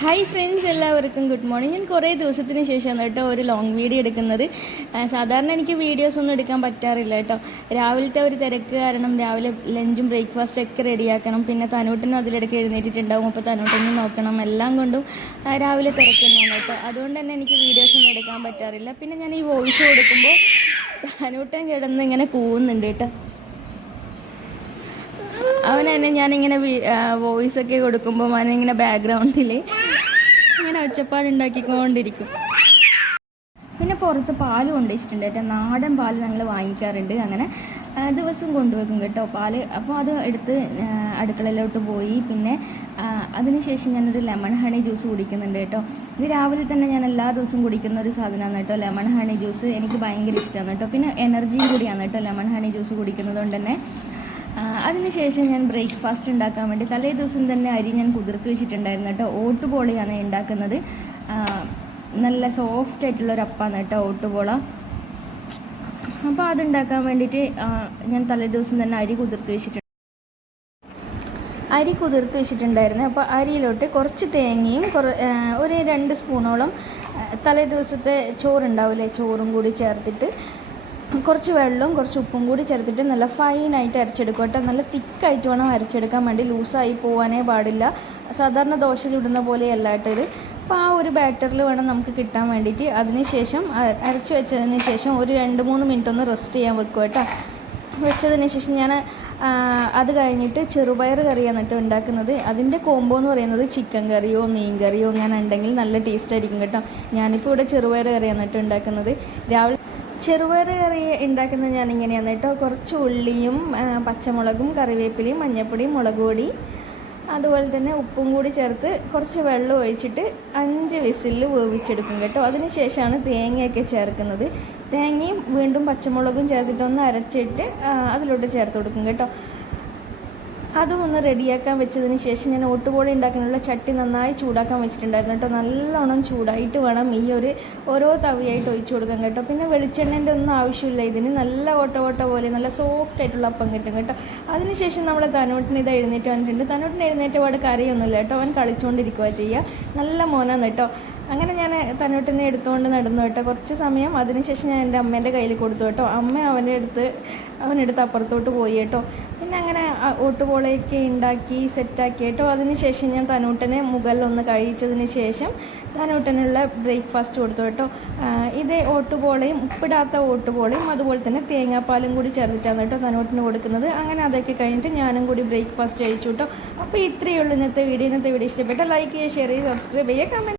Hi friends, എല്ലാവർക്കും good morning. ഞാൻ കുറേ ദിവസത്തിന് ശേഷമാണ് കേട്ടോ ഒരു ലോങ് വീഡിയോ എടുക്കുന്നത്. സാധാരണ എനിക്ക് വീഡിയോസ് ഒന്നും എടുക്കാൻ പറ്റാറില്ല കേട്ടോ. രാവിലത്തെ ഒരു തിരക്ക് കാരണം രാവിലെ ലഞ്ചും ബ്രേക്ക്ഫാസ്റ്റ് ഒക്കെ റെഡിയാക്കണം. പിന്നെ തനൂട്ടനും അതിലിടയ്ക്ക് എഴുന്നേറ്റിട്ടുണ്ടാവും. അപ്പോൾ തനൂട്ടനും നോക്കണം. എല്ലാം കൊണ്ടും രാവിലെ തിരക്ക് തന്നെയാണ് കേട്ടോ. അതുകൊണ്ട് തന്നെ എനിക്ക് വീഡിയോസ് ഒന്നും എടുക്കാൻ പറ്റാറില്ല. പിന്നെ ഞാൻ ഈ വോയിസ് കൊടുക്കുമ്പോൾ തനൂട്ടൻ കിടന്ന് ഇങ്ങനെ കൂവുന്നുണ്ട് കേട്ടോ. അവൻ തന്നെ ഞാനിങ്ങനെ വോയിസൊക്കെ കൊടുക്കുമ്പോൾ അവനിങ്ങനെ ബാക്ക്ഗ്രൗണ്ടിൽ ഇങ്ങനെ ഒച്ചപ്പാടുണ്ടാക്കിക്കൊണ്ടിരിക്കും. പിന്നെ പുറത്ത് പാൽ കൊണ്ടുവച്ചിട്ടുണ്ട് കേട്ടോ. നാടൻ പാൽ ഞങ്ങൾ വാങ്ങിക്കാറുണ്ട്. അങ്ങനെ ദിവസം കൊണ്ടുവെക്കും കേട്ടോ പാൽ. അപ്പോൾ അത് എടുത്ത് അടുക്കളയിലോട്ട് പോയി. പിന്നെ അതിനുശേഷം ഞാനൊരു ലെമൺ ഹണി ജ്യൂസ് കുടിക്കുന്നുണ്ട് കേട്ടോ. ഇത് രാവിലെ തന്നെ ഞാൻ എല്ലാ ദിവസവും കുടിക്കുന്ന ഒരു സാധനമാണ് കേട്ടോ. ലെമൺ ഹണി ജ്യൂസ് എനിക്ക് ഭയങ്കര ഇഷ്ടമാണ് കേട്ടോ. പിന്നെ എനർജിയും കൂടിയാണ് കേട്ടോ ലെമൺ ഹണി ജ്യൂസ് കുടിക്കുന്നത് കൊണ്ട് തന്നെ. അതിനുശേഷം ഞാൻ ബ്രേക്ക്ഫാസ്റ്റ് ഉണ്ടാക്കാൻ വേണ്ടി തലേ ദിവസം തന്നെ അരി ഞാൻ കുതിർത്ത് വെച്ചിട്ടുണ്ടായിരുന്നു കേട്ടോ. ഓട്ടുപോളയാണ് ഉണ്ടാക്കുന്നത്. നല്ല സോഫ്റ്റ് ആയിട്ടുള്ളൊരു അപ്പാണ് കേട്ടോ ഓട്ടുപോള. അപ്പോൾ അതുണ്ടാക്കാൻ വേണ്ടിയിട്ട് ഞാൻ തലേ ദിവസം തന്നെ അരി കുതിർത്ത് വെച്ചിട്ടുണ്ടായിരുന്നു. അപ്പോൾ അരിയിലോട്ട് കുറച്ച് തേങ്ങയും ഒരു 2 സ്പൂണോളം തലേ ദിവസത്തെ ചോറുണ്ടാവില്ലേ, ചോറും കൂടി ചേർത്തിട്ട് കുറച്ച് വെള്ളവും കുറച്ച് ഉപ്പും കൂടി ചേർത്തിട്ട് നല്ല ഫൈനായിട്ട് അരച്ചെടുക്കും കേട്ടോ. നല്ല തിക്കായിട്ട് വേണം അരച്ചെടുക്കാൻ വേണ്ടി. ലൂസായി പോകാനേ പാടില്ല. സാധാരണ ദോശ ചുടുന്ന പോലെയല്ല കേട്ടോ ഇത്. അപ്പോൾ ആ ഒരു ബാറ്ററിൽ വേണം നമുക്ക് കിട്ടാൻ വേണ്ടിയിട്ട്. അതിന് ശേഷം അരച്ച് വെച്ചതിന് ശേഷം ഒരു 2-3 മിനിറ്റ് ഒന്ന് റെസ്റ്റ് ചെയ്യാൻ വെക്കും കേട്ടോ. വെച്ചതിന് ശേഷം ഞാൻ അത് കഴിഞ്ഞിട്ട് ചെറുപയർ കറിയാണ് കേട്ടോ ഉണ്ടാക്കുന്നത്. അതിൻ്റെ കോംബോ എന്ന് പറയുന്നത് ചിക്കൻ കറിയോ മീൻ കറിയോ അങ്ങനെ ഉണ്ടെങ്കിൽ നല്ല ടേസ്റ്റ് ആയിരിക്കും കേട്ടോ. ഞാനിപ്പോൾ ഇവിടെ ചെറുപയർ കറിയാണ് കേട്ടോ ഉണ്ടാക്കുന്നത്. രാവിലെ ചെറുപയർ കറി ഉണ്ടാക്കുന്നത് ഞാനിങ്ങനെയാണ് കേട്ടോ. കുറച്ച് ഉള്ളിയും പച്ചമുളകും കറിവേപ്പിലയും മഞ്ഞൾപ്പൊടിയും മുളക് പൊടി അതുപോലെ തന്നെ ഉപ്പും കൂടി ചേർത്ത് കുറച്ച് വെള്ളം ഒഴിച്ചിട്ട് 5 വിസിലിൽ വേവിച്ചെടുക്കും കേട്ടോ. അതിന് ശേഷമാണ് തേങ്ങയൊക്കെ ചേർക്കുന്നത്. തേങ്ങയും വീണ്ടും പച്ചമുളകും ചേർത്തിട്ടൊന്ന് അരച്ചിട്ട് അതിലോട്ട് ചേർത്ത് കൊടുക്കും കേട്ടോ. അതും ഒന്ന് റെഡിയാക്കാൻ വെച്ചതിന് ശേഷം ഞാൻ ഓട്ടുപോള ഉണ്ടാക്കാനുള്ള ചട്ടി നന്നായി ചൂടാക്കാൻ വെച്ചിട്ടുണ്ടായിരുന്നു കേട്ടോ. നല്ലോണം ചൂടായിട്ട് വേണം ഈ ഓരോ തവിയായിട്ട് ഒഴിച്ചു കൊടുക്കാൻ കേട്ടോ. പിന്നെ വെളിച്ചെണ്ണേൻ്റെ ഒന്നും ആവശ്യമില്ല ഇതിന്. നല്ല ഓട്ട പോലെ നല്ല സോഫ്റ്റ് ആയിട്ടുള്ള അപ്പം കിട്ടും കേട്ടോ. അതിനുശേഷം നമ്മളെ തനൂട്ടിന് ഇത് എഴുന്നേറ്റ് വന്നിട്ടുണ്ട്. തനൂട്ടിന് എഴുന്നേറ്റ പാട് കറിയൊന്നുമില്ല കേട്ടോ. അവൻ കളിച്ചുകൊണ്ടിരിക്കുക ചെയ്യുക. നല്ല മോനാണ് കേട്ടോ. അങ്ങനെ ഞാൻ തന്നോട്ടിനെ എടുത്തുകൊണ്ട് നടന്നു കേട്ടോ കുറച്ച് സമയം. അതിനുശേഷം ഞാൻ എൻ്റെ അമ്മേൻ്റെ കയ്യിൽ കൊടുത്തു കേട്ടോ. അമ്മ അവനെടുത്ത് അപ്പുറത്തോട്ട് പോയി കേട്ടോ. പിന്നെ അങ്ങനെ ഓട്ടുപോളയൊക്കെ ഉണ്ടാക്കി സെറ്റാക്കി കേട്ടോ. അതിനുശേഷം ഞാൻ തനൂട്ടനെ മുകളിലൊന്ന് കഴിച്ചതിന് ശേഷം തനൂട്ടനുള്ള ബ്രേക്ക്ഫാസ്റ്റ് കൊടുത്തു കേട്ടോ. ഇത് ഓട്ടുപോളയും ഉപ്പിടാത്ത ഓട്ടുപോളയും അതുപോലെ തന്നെ തേങ്ങാപ്പാലും കൂടി ചേർത്തിട്ടാണ് കേട്ടോ തനൂട്ടിന് കൊടുക്കുന്നത്. അങ്ങനെ അതൊക്കെ കഴിഞ്ഞിട്ട് ഞാനും കൂടി ബ്രേക്ക്ഫാസ്റ്റ് കഴിച്ചു കേട്ടോ. അപ്പോൾ ഇത്രയേ ഉള്ളൂ ഇന്നത്തെ വീഡിയോ. ഇഷ്ടപ്പെട്ട ലൈക്ക് ചെയ്യുക, ഷെയർ ചെയ്യുക, സബ്സ്ക്രൈബ് ചെയ്യുക, കമൻറ്റ്